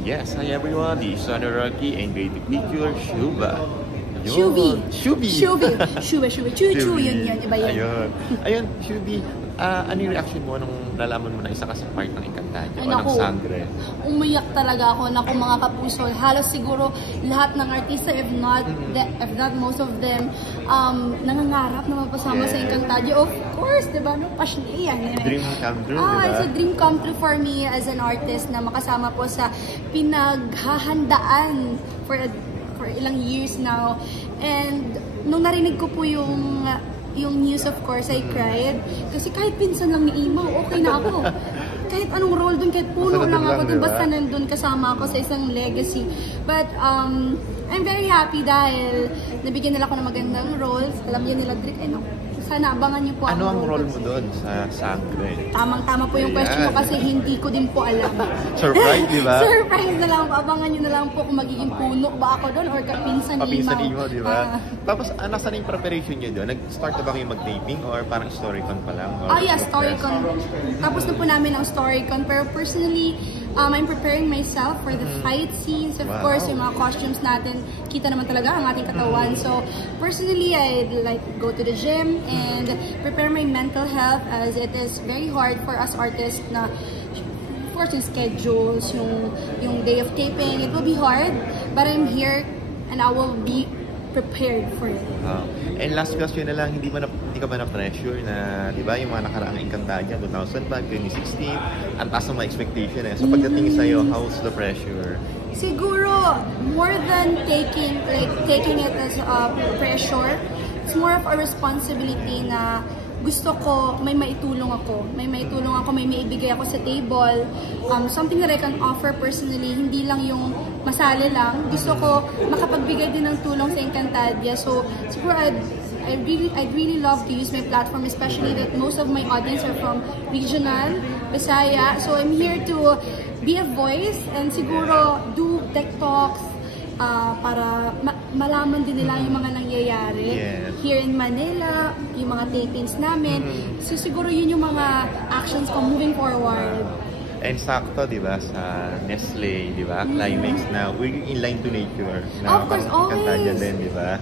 Yes, hi everyone, this is Anuraki and great to meet you, Shuba. Shubi. Shubi. Chu, yun, iba yun. Ayun, Shubi, ano yung reaction mo nung nalaman mo na isa ka sa part ng Encantadia o ng Naku, Sangre? Umiyak talaga ako. Naku, mga kapuso. Halos siguro lahat ng artista, if not most of them, nangangarap na mapasama sa Encantadia. Of course, di ba? No, passion yan. Dream come true, di ba? It's a dream come true for me as an artist na makasama po sa pinaghahandaan for ilang years now. And nung narinig ko po yung news, of course, I cried. Kasi kahit pinsan lang ni Imaw, okay na ako. Kahit anong role dun, kahit puno lang ako dun, basta nandun kasama ako sa isang legacy. But I'm very happy dahil nabigyan nila ako ng magandang roles. Alam niya nila, Drick, sana abangan niyo po ano ang role mo doon sa Sangre? Tamang-tama po yung question mo kasi hindi ko din po alam. Surprise, di ba? Surprise na lang po. Abangan niyo na lang po kung magiging puno ba ako doon or kapinsan ni Imaw. Papinsan Imaw, di ba? Tapos, nasaan yung preparation niyo doon? Nag-start na ba kayo mag-taping or parang storycon pa lang? Yeah, storycon. Tapos na po namin ang storycon. Pero personally, I'm preparing myself for the fight scenes. Of course, yung mga costumes natin, kita naman talaga ang ating katawan. So, personally, I'd like go to the gym and prepare my mental health as it is very hard for us artists na, of course, yung schedules, yung day of taping, it will be hard. But I'm here and I will be prepared for it. And last question na lang, hindi ka ba na-pressure na, di ba, yung mga nakaraang Encantadia, 2005, 2016, ang taas ng mga expectation eh. So pagdating sa'yo, how's the pressure? Siguro, more than taking it as a pressure, it's more of a responsibility na gusto ko, may maitulong ako, may maibigay ako sa table, something that I can offer personally, hindi lang yung masali lang. Gusto ko makapagbigay din ng tulong sa Encantadia. So, siguro I'd really love to use my platform, especially that most of my audience are from regional, Bisaya. So, I'm here to be a voice and siguro do TikToks, para malaman din nila yung mga nangyayari here in Manila, yung mga tapings namin. So siguro yun yung mga actions ko moving forward. And sakto, di ba, sa Nestle, di ba, climax na we're in line to nature. Na of course, Encantadia din, di ba?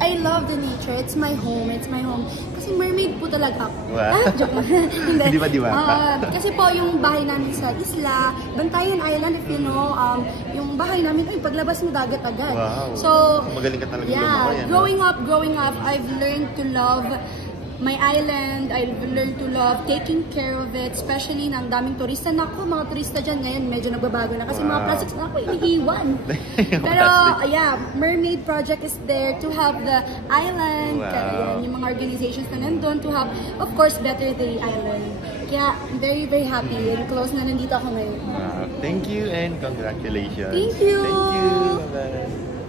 I love the nature. It's my home. Kasi mermaid po talaga ako. Wow. Joke lang. Hindi ba kasi po yung bahay namin sa isla, Bantayan Island, if you know, yung bahay namin, paglabas mo dagat agad. Wow. So, magaling ka talaga lumaki. Growing up, I've learned to love my island. I've learned to love taking care of it, especially na ang daming turista. Naku, mga turista dyan ngayon, medyo nagbabago na kasi mga plastics na ako iniiwan. Pero, Mermaid Project is there to help the island, yung mga organizations na nandun, to help, of course, better the island. Kaya, I'm very, very happy and close na nandito ako ngayon. Thank you and congratulations. Thank you! Thank you! Bye-bye.